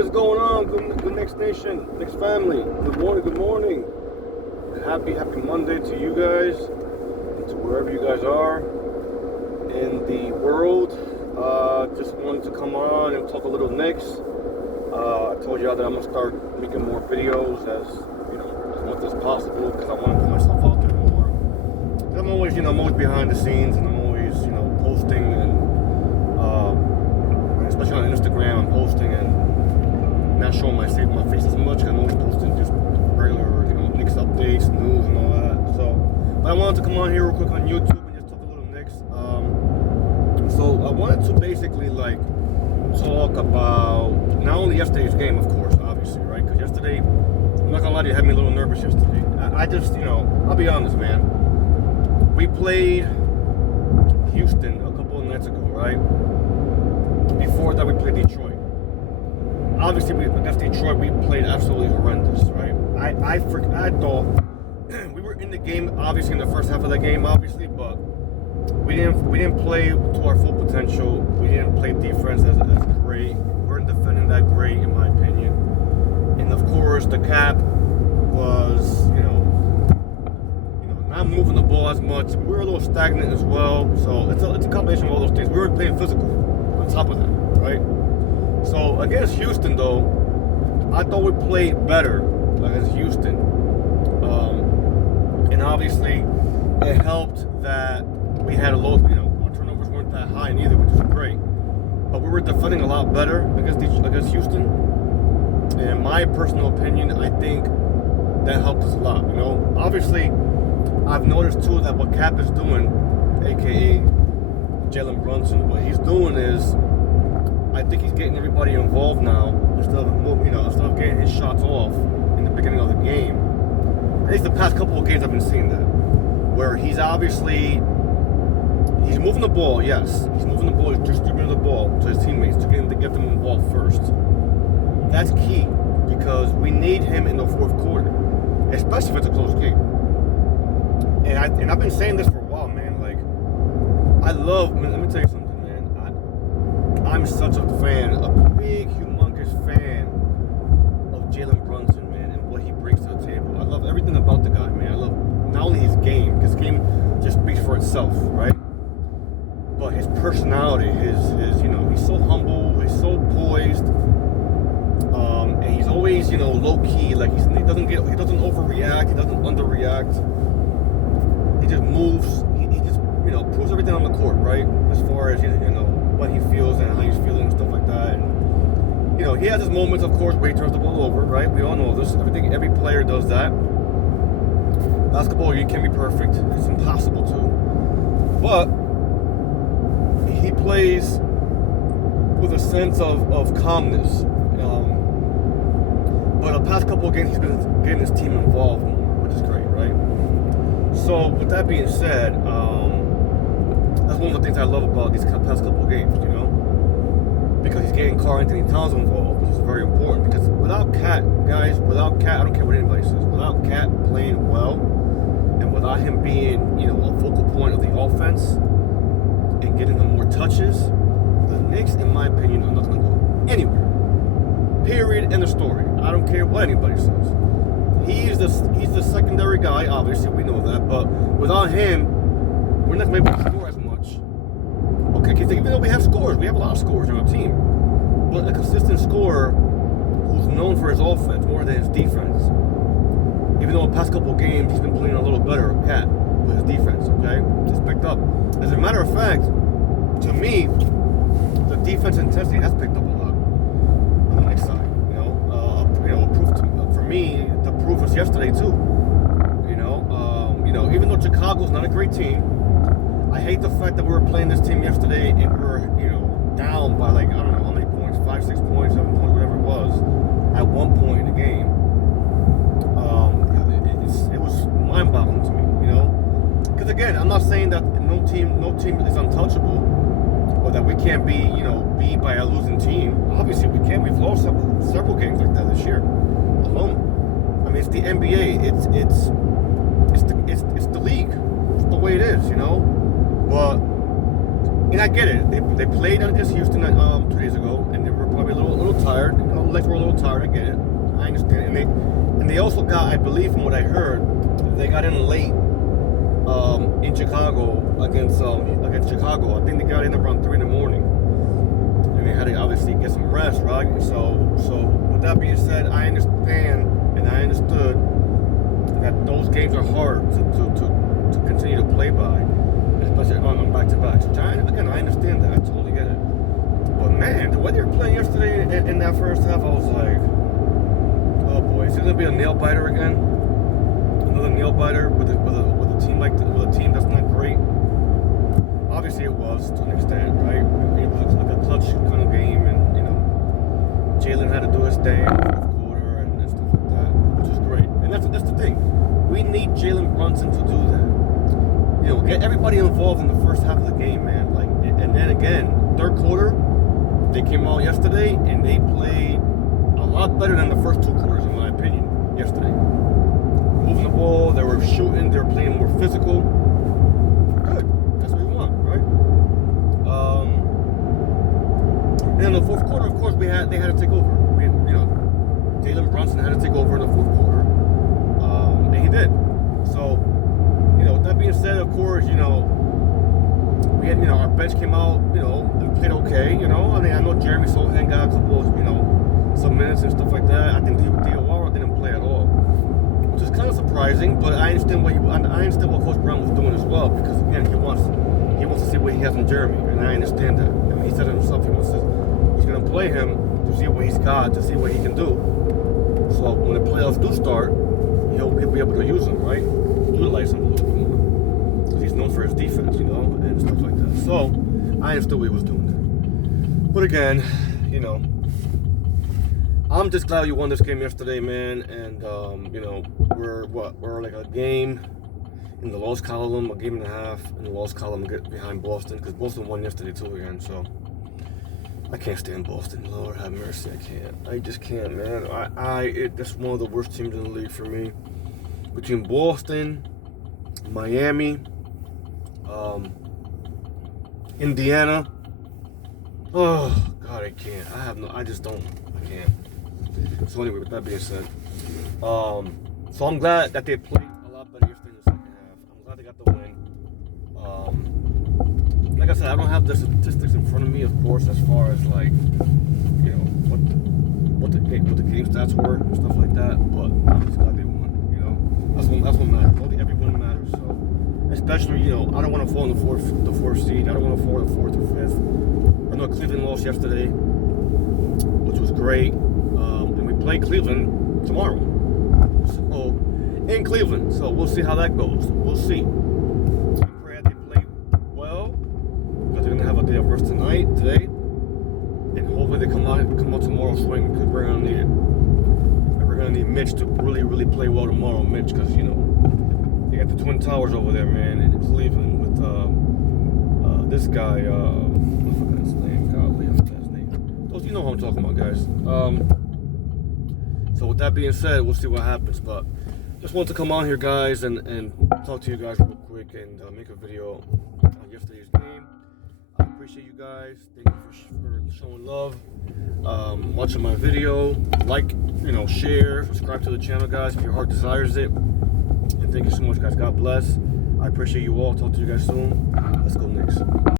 is going on? Good Knicks Nation, Knicks Family. Good morning. And happy Monday to you guys and to wherever you guys are in the world. Just wanted to come on and talk a little Knicks. I told y'all that I'm gonna start making more videos as much as possible because I want to put myself out there more. I'm always behind the scenes and I'm always posting and especially on Instagram I'm posting and not showing my face as much because I'm always posting just regular Knicks updates, news and all that. So, but I wanted to come on here real quick on YouTube and just talk a little Knicks. So I wanted to basically talk about not only yesterday's game, of course, obviously, right? Because yesterday, I'm not gonna lie to you, had me a little nervous yesterday. I just, I'll be honest, man. We played Houston a couple of nights ago, right? Before that, we played Detroit. Obviously, against Detroit, we played absolutely horrendous, right? I thought we were in the game, obviously, in the first half of the game, obviously, but we didn't play to our full potential. We didn't play defense as great. We weren't defending that great, in my opinion. And of course, the cap was, not moving the ball as much. We were a little stagnant as well. So it's a combination of all those things. We were playing physical on top of that, right? So against Houston, though, I thought we played better against Houston. And obviously, it helped that we had a low, our turnovers weren't that high neither, which is great. But we were defending a lot better against Houston. And in my personal opinion, I think that helped us a lot. Obviously, I've noticed too that what Cap is doing, aka Jalen Brunson, what he's doing is, I think he's getting everybody involved now instead of getting his shots off in the beginning of the game. At least the past couple of games I've been seeing that, where he's moving the ball. Yes, he's moving the ball. He's distributing the ball to his teammates to get them involved first. That's key because we need him in the fourth quarter, especially if it's a close game. And I've been saying this for a while, man. Let me tell you something, man. I'm such a big, humongous fan of Jalen Brunson, man, and what he brings to the table. I love everything about the guy, man. I love not only his game, because his game just speaks for itself, right? But his personality, he's so humble, he's so poised, and he's always, low key. He doesn't overreact, he doesn't underreact. He just moves. He just proves everything on the court, right? As far as what he feels and how he's feeling and stuff like that. And he has his moments, of course, where he turns the ball over, right? We all know this. Every player does that. Basketball, you can't be perfect. It's impossible to. But he plays with a sense of calmness. But the past couple of games, he's been getting his team involved more, which is great, right? So, with that being said, that's one of the things I love about these past couple of games, because he's getting Karl Anthony Towns involved, which is very important. Because without Cat, I don't care what anybody says, without Cat playing well, and without him being, a focal point of the offense and getting them more touches, the Knicks, in my opinion, are not going to go anywhere. Period. End of story. I don't care what anybody says. He's the secondary guy, obviously, we know that, but without him, we're not going to be able to score as much. Okay, even though we have scores, we have a lot of scores on our team, but a consistent scorer who's known for his offense more than his defense. Even though the past couple of games, he's been playing a little better, Cat, with his defense, okay? It's picked up. As a matter of fact, to me, the defense intensity has picked up a lot on the next side. For me, the proof was yesterday too. Even though Chicago's not a great team, I hate the fact that we were playing this team yesterday and we were, down by I don't know how many points, 5, 6 points, 7 points, whatever it was, at one point in the game. It was mind-boggling to me, Because again, I'm not saying that no team is untouchable, or that we can't be, beat by a losing team. Obviously, we can. We've lost several games like that this year alone. I mean, it's the NBA. It's the league. It's the way it is, But And I get it. They played against Houston 2 days ago, and they were probably a little tired, a legs were a little tired. I get it. I understand. And they also got, I believe, from what I heard, they got in late in Chicago against Chicago. I think they got in around 3 in the morning, and they had to obviously get some rest, right? So with that being said, I understand and I understood that those games are hard to continue to play by, especially on back-to-backs. I understand that. I totally get it. But man, the way they were playing yesterday in that first half, I was like, oh boy, is it gonna be a nail biter again? Another nail biter with a team with a team that's not great. Obviously, it was to an extent, right? It was like a clutch kind of game, and Jalen had to do his thing in the fourth quarter and stuff like that, which was great. And that's the thing. We need Jalen Brunson to do that. Get everybody involved in the first half of the game, man. And then again, third quarter, they came out yesterday and they played a lot better than the first 2 quarters, in my opinion. Yesterday, moving the ball, they were shooting, they were playing more physical. Good, that's what we want, right? And in the fourth quarter, of course, they had to take over. Jalen Brunson had to take over in the fourth quarter, and he did. So, with that being said, of course, we had, our bench came out, and played okay, I know Jeremy Sohan got a couple of, some minutes and stuff like that. I think Diawara didn't play at all, which is kind of surprising, but I understand what Coach Brown was doing as well, because again, he wants to see what he has in Jeremy, and I understand that. He said it himself, he's going to play him to see what he's got, to see what he can do. So when the playoffs do start, he'll be able to use him, right? Utilize him a little bit more, because he's known for his defense, and stuff like that. So I understood what he was doing there. But again, I'm just glad you won this game yesterday, man. And we're like a game in the loss column, a game and a half in the loss column behind Boston, because Boston won yesterday too again. So I can't stand Boston. Lord have mercy, I can't. I just can't, man. That's one of the worst teams in the league for me. Between Boston, Miami, Indiana. Oh God, I can't. I can't. So anyway, with that being said, so I'm glad that they played a lot better yesterday in the second half. I'm glad they got the win. Like I said, I don't have the statistics in front of me, of course, as far as like, what the game stats were and stuff like that. But I'm just glad they won. That's what matters. Every win matters. So, especially, I don't want to fall in the fourth seed. I don't want to fall in the 4th or 5th. I know Cleveland lost yesterday, which was great. And we play Cleveland tomorrow. So, in Cleveland. So we'll see how that goes. We'll see. I pray that they play well, because they're gonna have a day of rest today, and hopefully they come out tomorrow swing, because we're gonna need it. And we're gonna need Mitch to really, really play well tomorrow, Mitch, because they got the Twin Towers over there, man, in Cleveland with this guy. I forgot his name. Golly, I forgot his name. Those, you know who I'm talking about, guys. So with that being said, we'll see what happens. But just wanted to come on here, guys, and talk to you guys real quick and make a video on yesterday's game. I appreciate you guys. Thank you for showing love, watching my video. Like, share, subscribe to the channel, guys, if your heart desires it. And thank you so much, guys. God bless. I appreciate you all. Talk to you guys soon. Let's go Knicks.